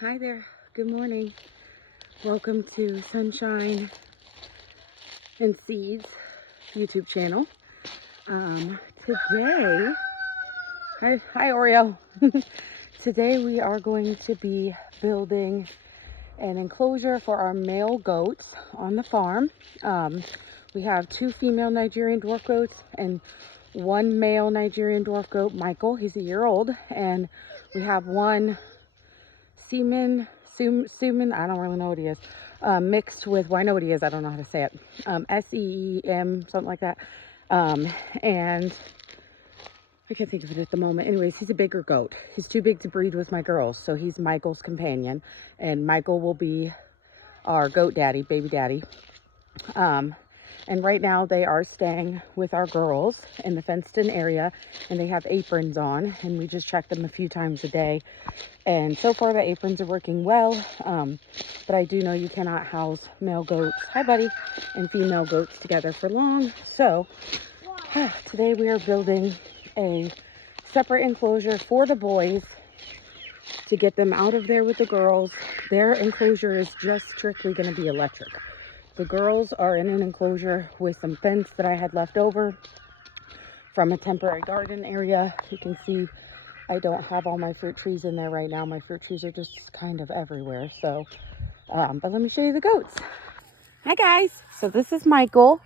Hi there, good morning. Welcome to Sunshine and Seeds YouTube channel. Today, hi Oreo. Today we are going to be building an enclosure for our male goats on the farm. We have 2 female Nigerian dwarf goats and 1 male Nigerian dwarf goat, Michael. He's a year old, and we have 1 Semen, I don't really know what he is, mixed with, well, I know what he is, I don't know how to say it, SEM, something like that, and I can't think of it at the moment. Anyways, he's a bigger goat. He's too big to breed with my girls, so he's Michael's companion, and Michael will be our goat daddy, baby daddy. And right now they are staying with our girls in the fenced-in area, and they have aprons on, and we just check them a few times a day. And so far the aprons are working well, but I do know you cannot house male goats, hi buddy, and female goats together for long. So today we are building a separate enclosure for the boys to get them out of there with the girls. Their enclosure is just strictly going to be electric. The girls are in an enclosure with some fence that I had left over from a temporary garden area. You can see I don't have all my fruit trees in there right now. My fruit trees are just kind of everywhere. So, but let me show you the goats. Hi guys. So this is Michael.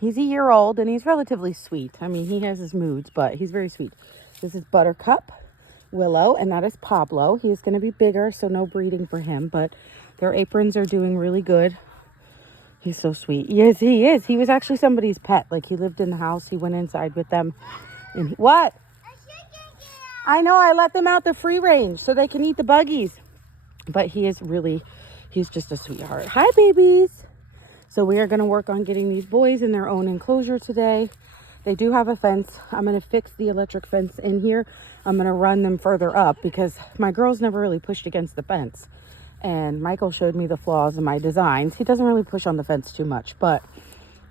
He's a year old and he's relatively sweet. I mean, he has his moods, but he's very sweet. This is Buttercup, Willow, and that is Pablo. He is going to be bigger, so no breeding for him, but their aprons are doing really good. He's so sweet. Yes, he is. He was actually somebody's pet. Like, he lived in the house. He went inside with them. And what? I know. I let them out the free range so they can eat the buggies. But he's just a sweetheart. Hi, babies. So we are going to work on getting these boys in their own enclosure today. They do have a fence. I'm going to fix the electric fence in here. I'm going to run them further up because my girls never really pushed against the fence. And Michael showed me the flaws in my designs. He doesn't really push on the fence too much, but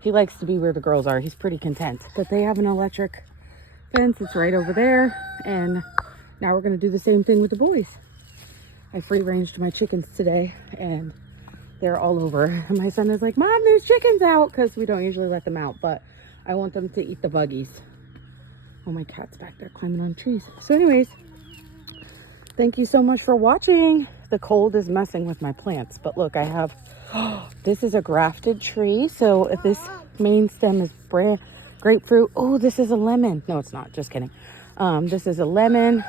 he likes to be where the girls are. He's pretty content. But they have an electric fence. It's right over there. And now we're going to do the same thing with the boys. I free ranged my chickens today and they're all over. And my son is like, Mom, there's chickens out, because we don't usually let them out, but I want them to eat the buggies. Oh, my cat's back there climbing on trees. So anyways, thank you so much for watching. The cold is messing with my plants, but look, I have, this is a grafted tree. So if this main stem is grapefruit. Oh, this is a lemon. No, it's not, just kidding. This is a lemon.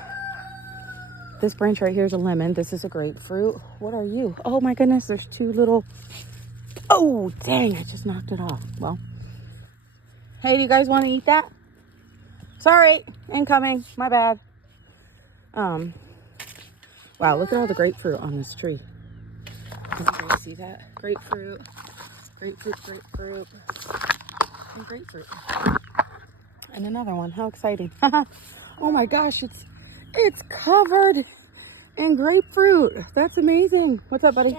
This branch right here is a lemon. This is a grapefruit. What are you? Oh my goodness, there's 2 little, oh dang, I just knocked it off. Well, hey, do you guys want to eat that? Sorry, incoming, my bad. Wow, look at all the grapefruit on this tree. Can you guys see that? Grapefruit, grapefruit, grapefruit, and grapefruit. And another one. How exciting. Oh my gosh, it's covered in grapefruit. That's amazing. What's up, buddy?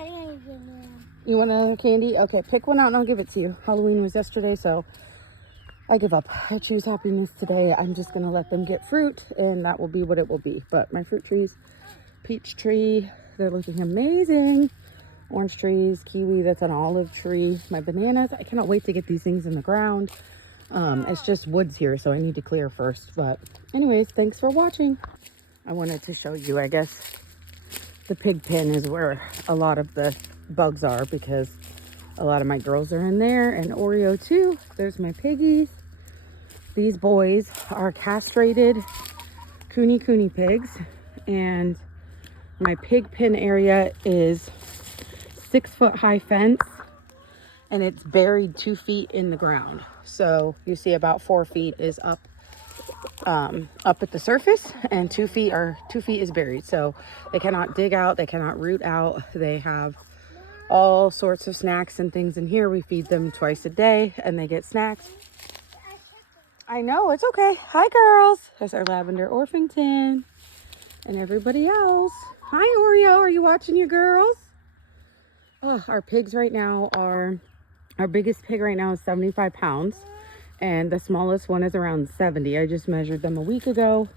You want another candy? Okay, pick one out and I'll give it to you. Halloween was yesterday, so I give up. I choose happiness today. I'm just going to let them get fruit, and that will be what it will be. But my fruit trees, peach tree, they're looking amazing. Orange trees, kiwi, that's an olive tree. My bananas, I cannot wait to get these things in the ground. It's just woods here, so I need to clear first. But anyways, thanks for watching. I wanted to show you, I guess, the pig pen is where a lot of the bugs are, because a lot of my girls are in there, and Oreo too. There's my piggies. These boys are castrated Kune pigs, and my pig pen area is 6-foot high fence, and it's buried 2 feet in the ground. So you see about 4 feet is up at the surface, and 2 feet is buried. So they cannot dig out, they cannot root out. They have all sorts of snacks and things in here. We feed them twice a day and they get snacks. I know, it's okay. Hi girls. There's our Lavender Orpington and everybody else. Hi Oreo, are you watching your girls? Oh, our pigs right now are, our biggest pig right now is 75 pounds. And the smallest one is around 70. I just measured them a week ago.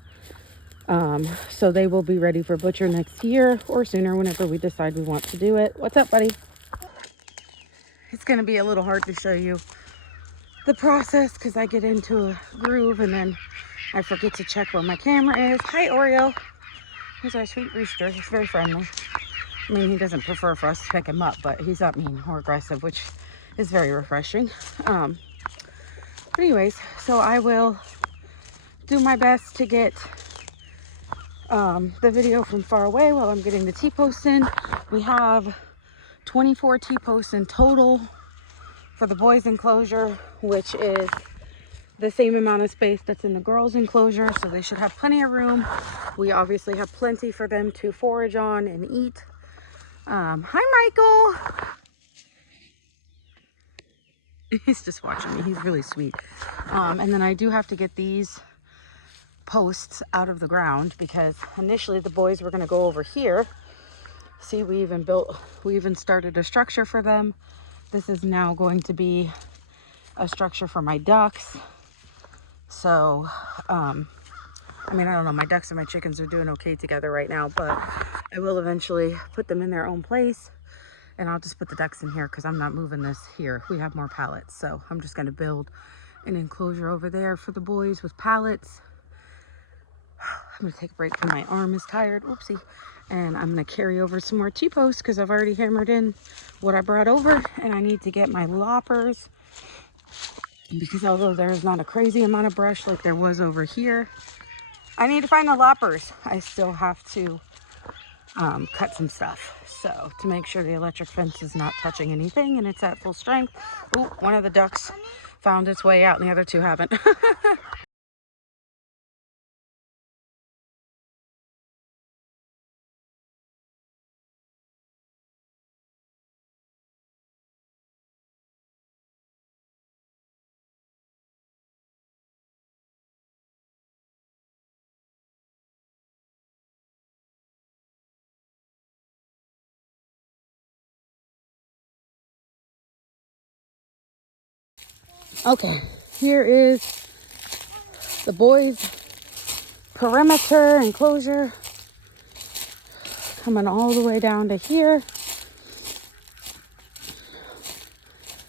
So they will be ready for butcher next year or sooner whenever we decide we want to do it. What's up, buddy? It's going to be a little hard to show you the process because I get into a groove and then I forget to check where my camera is. Hi, Oreo. He's our sweet rooster. He's very friendly. I mean, he doesn't prefer for us to pick him up, but he's not mean or aggressive, which is very refreshing. But anyways, so I will do my best to get the video from far away while I'm getting the T-posts in. We have 24 T-posts in total for the boys enclosure, which is the same amount of space that's in the girls enclosure, so they should have plenty of room. We obviously have plenty for them to forage on and eat. Hi, Michael. He's just watching me. He's really sweet. And then I do have to get these posts out of the ground because initially the boys were going to go over here. See, we even started a structure for them. This is now going to be a structure for my ducks. So, I mean, I don't know, my ducks and my chickens are doing okay together right now, but I will eventually put them in their own place. And I'll just put the ducks in here because I'm not moving this here. We have more pallets. So I'm just going to build an enclosure over there for the boys with pallets. I'm going to take a break because my arm is tired. Oopsie. And I'm going to carry over some more T-posts because I've already hammered in what I brought over. And I need to get my loppers because although there's not a crazy amount of brush like there was over here, I need to find the loppers. I still have to cut some stuff. So to make sure the electric fence is not touching anything and it's at full strength. Oh, one of the ducks found its way out and the other two haven't. Okay, here is the boys' perimeter enclosure coming all the way down to here.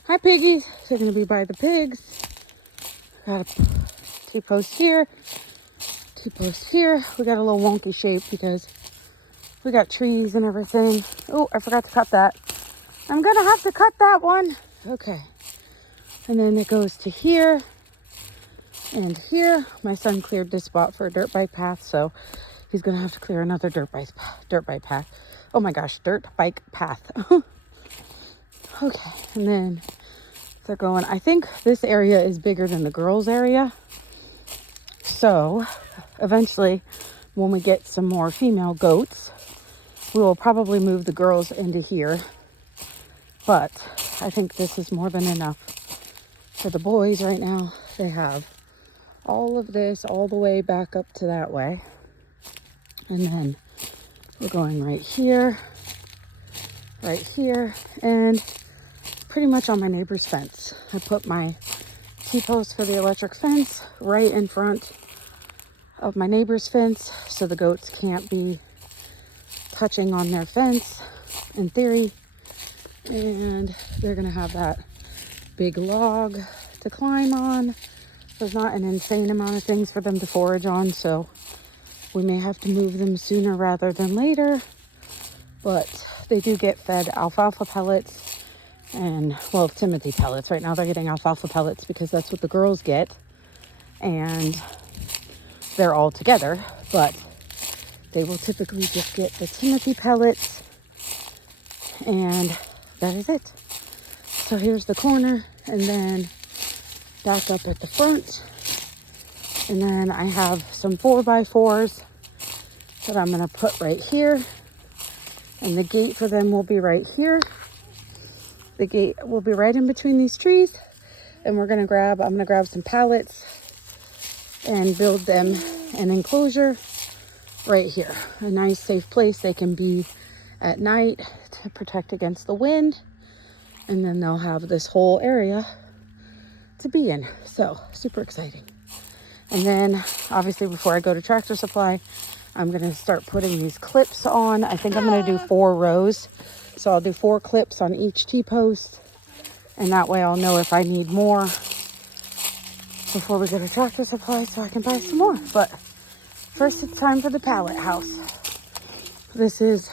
Hi, piggies. They're going to be by the pigs. Got a T-post here, T-post here. We got a little wonky shape because we got trees and everything. Oh, I forgot to cut that. I'm going to have to cut that one. Okay. And then it goes to here and here. My son cleared this spot for a dirt bike path, so he's going to have to clear another dirt bike path. Oh my gosh, dirt bike path. Okay, and then they're going, I think this area is bigger than the girls' area. So eventually, when we get some more female goats, we will probably move the girls into here. But I think this is more than enough for the boys right now. They have all of this all the way back up to that way. And then we're going right here, and pretty much on my neighbor's fence. I put my T-post for the electric fence right in front of my neighbor's fence so the goats can't be touching on their fence in theory. And they're gonna have that big log to climb on. There's not an insane amount of things for them to forage on, so we may have to move them sooner rather than later. But they do get fed alfalfa pellets and, well, Timothy pellets. Right now they're getting alfalfa pellets because that's what the girls get. And they're all together, but they will typically just get the Timothy pellets, and that is it. So here's the corner, and then back up at the front. And then I have some 4x4s that I'm going to put right here. And the gate for them will be right here. The gate will be right in between these trees. And I'm going to grab some pallets and build them an enclosure right here. A nice safe place they can be at night to protect against the wind. And then they'll have this whole area to be in. So super exciting. And then obviously before I go to Tractor Supply, I'm going to start putting these clips on. I think I'm going to do 4 rows. So I'll do 4 clips on each T-post. And that way I'll know if I need more before we go to Tractor Supply so I can buy some more. But first it's time for the pallet house. This is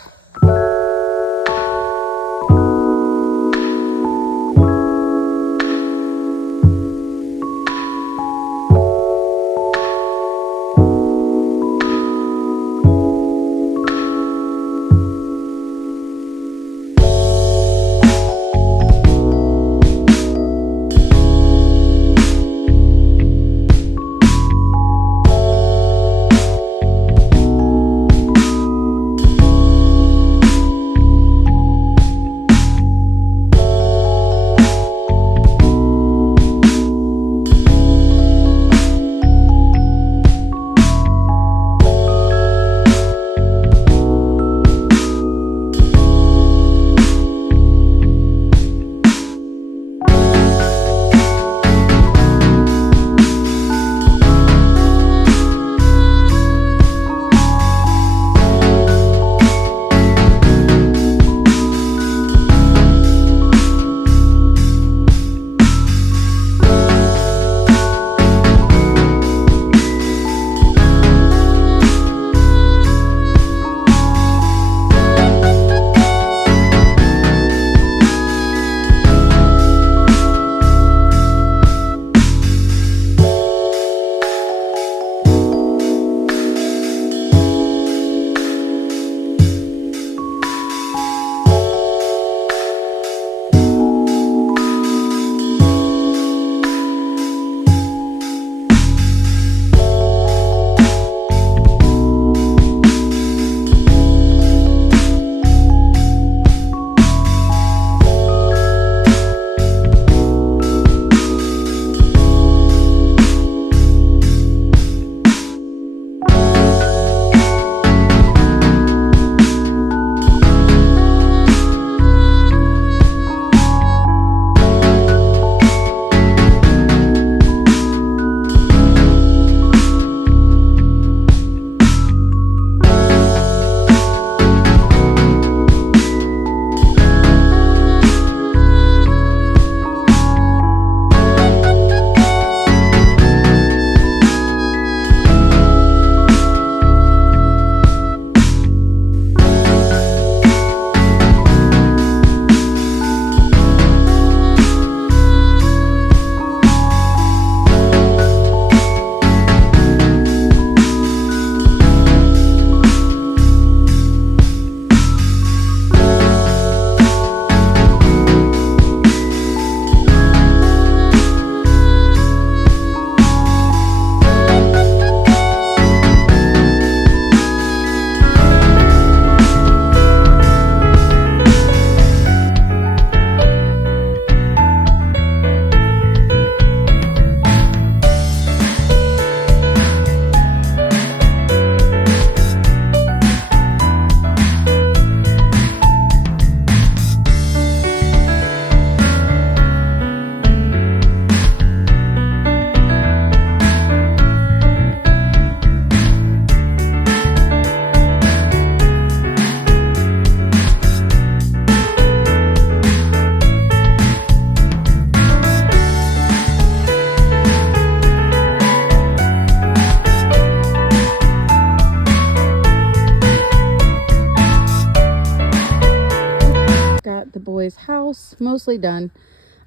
house mostly done.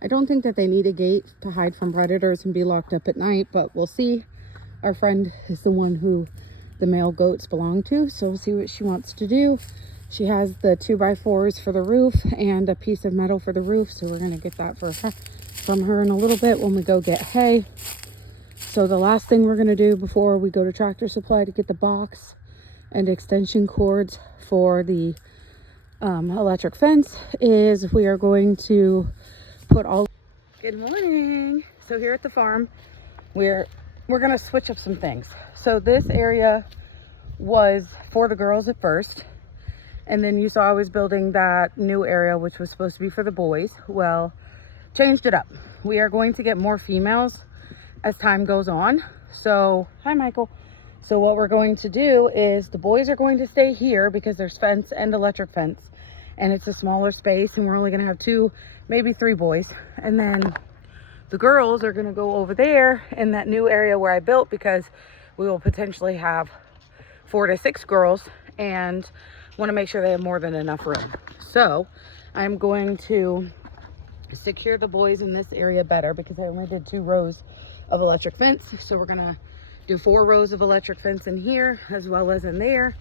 I don't think that they need a gate to hide from predators and be locked up at night, but we'll see. Our friend is the one who the male goats belong to, so we'll see what she wants to do. She has the 2x4s for the roof and a piece of metal for the roof, so we're going to get that from her in a little bit when we go get hay. So the last thing we're going to do before we go to Tractor Supply to get the box and extension cords for the electric fence is we are going to put all... Good morning. So here at the farm, we're going to switch up some things. So this area was for the girls at first, and then you saw I was building that new area which was supposed to be for the boys. Well, changed it up. We are going to get more females as time goes on, So, hi Michael. So what we're going to do is the boys are going to stay here because there's fence and electric fence, and it's a smaller space, and we're only going to have 2, maybe 3 boys. And then the girls are going to go over there in that new area where I built, because we will potentially have 4 to 6 girls and want to make sure they have more than enough room. So I'm going to secure the boys in this area better because I only did 2 rows of electric fence. So we're going to do 4 rows of electric fence in here as well as in there,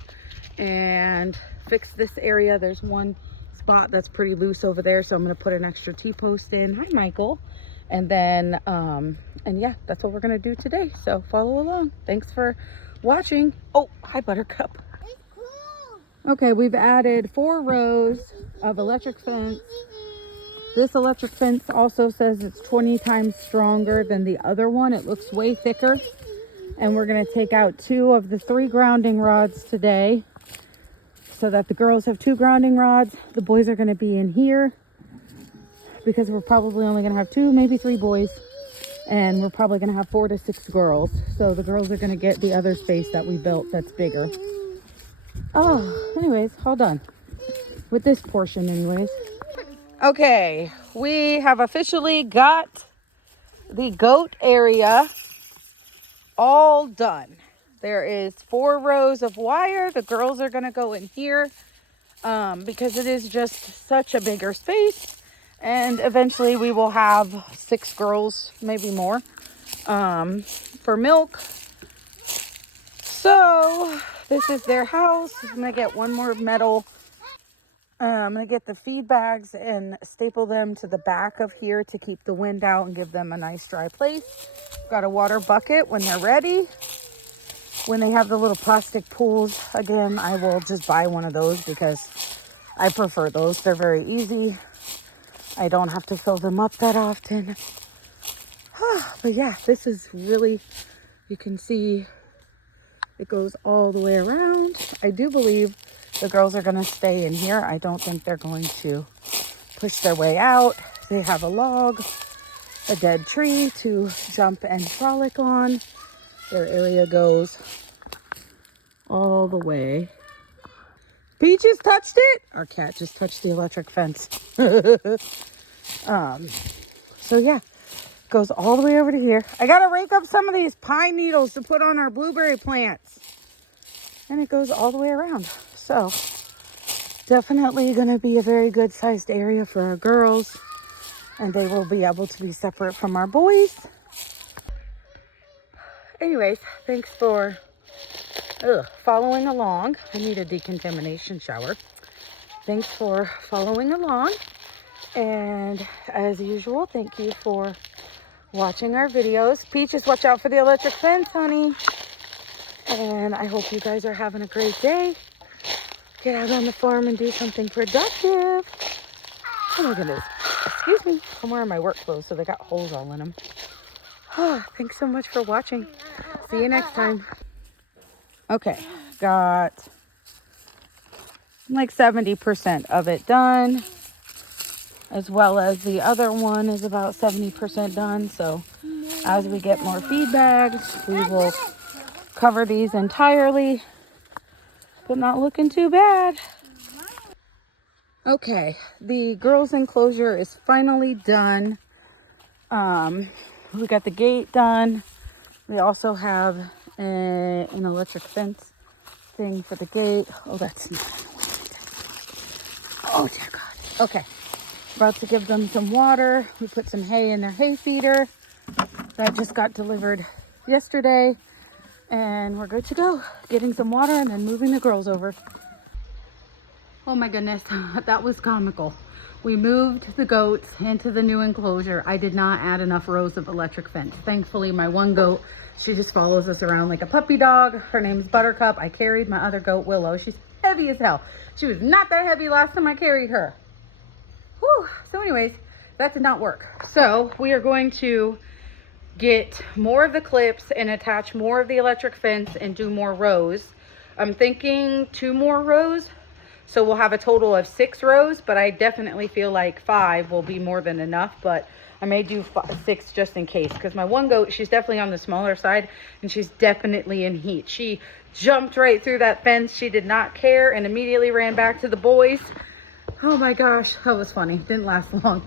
and fix this area. There's one spot that's pretty loose over there, so I'm going to put an extra T-post in. Hi Michael. And then and yeah, that's what we're going to do today. So follow along. Thanks for watching. Oh, hi Buttercup. Okay, we've added 4 rows of electric fence. This electric fence also says it's 20 times stronger than the other one. It looks way thicker. And we're going to take out 2 of the 3 grounding rods today, so that the girls have 2 grounding rods. The boys are going to be in here because we're probably only going to have 2, maybe 3 boys. And we're probably going to have 4 to 6 girls. So the girls are going to get the other space that we built that's bigger. Oh, anyways, all done with this portion anyways. Okay, we have officially got the goat area all done. There is 4 rows of wire. The girls are going to go in here because it is just such a bigger space. And eventually we will have 6 girls, maybe more, for milk. So this is their house. I'm going to get one more metal. I'm going to get the feed bags and staple them to the back of here to keep the wind out and give them a nice dry place. Got a water bucket when they're ready. When they have the little plastic pools, again, I will just buy one of those because I prefer those. They're very easy. I don't have to fill them up that often. But yeah, this is really, you can see it goes all the way around. I do believe the girls are going to stay in here. I don't think they're going to push their way out. They have a log, a dead tree to jump and frolic on. Their area goes all the way. Peaches touched it. Our cat just touched the electric fence. So yeah, goes all the way over to here. I gotta rake up some of these pine needles to put on our blueberry plants. And it goes all the way around. So definitely gonna be a very good sized area for our girls. And they will be able to be separate from our boys. Anyways, thanks for following along. I need a decontamination shower. Thanks for following along. And as usual, thank you for watching our videos. Peaches, watch out for the electric fence, honey. And I hope you guys are having a great day. Get out on the farm and do something productive. Oh my goodness. Excuse me. I'm wearing my work clothes, so they got holes all in them. Thanks so much for watching. See you next time. Okay, got like 70% of it done, as well as the other one is about 70% done. So as we get more feed bags, we will cover these entirely, but not looking too bad. Okay, the girls' enclosure is finally done. We got the gate done. We also have an electric fence thing for the gate. Oh, that's not what I wanted. Oh, dear God. Okay. About to give them some water. We put some hay in their hay feeder. That just got delivered yesterday. And we're good to go. Getting some water and then moving the girls over. Oh my goodness, that was comical. We moved the goats into the new enclosure. I did not add enough rows of electric fence. Thankfully, my one goat, she just follows us around like a puppy dog. Her name's Buttercup. I carried my other goat, Willow. She's heavy as hell. She was not that heavy last time I carried her. Whew. So anyways, that did not work. So we are going to get more of the clips and attach more of the electric fence and do more rows. I'm thinking 2 more rows. So we'll have a total of 6 rows, but I definitely feel like 5 will be more than enough. But I may do 6 just in case, because my one goat, she's definitely on the smaller side and she's definitely in heat. She jumped right through that fence. She did not care and immediately ran back to the boys. Oh my gosh, that was funny. Didn't last long.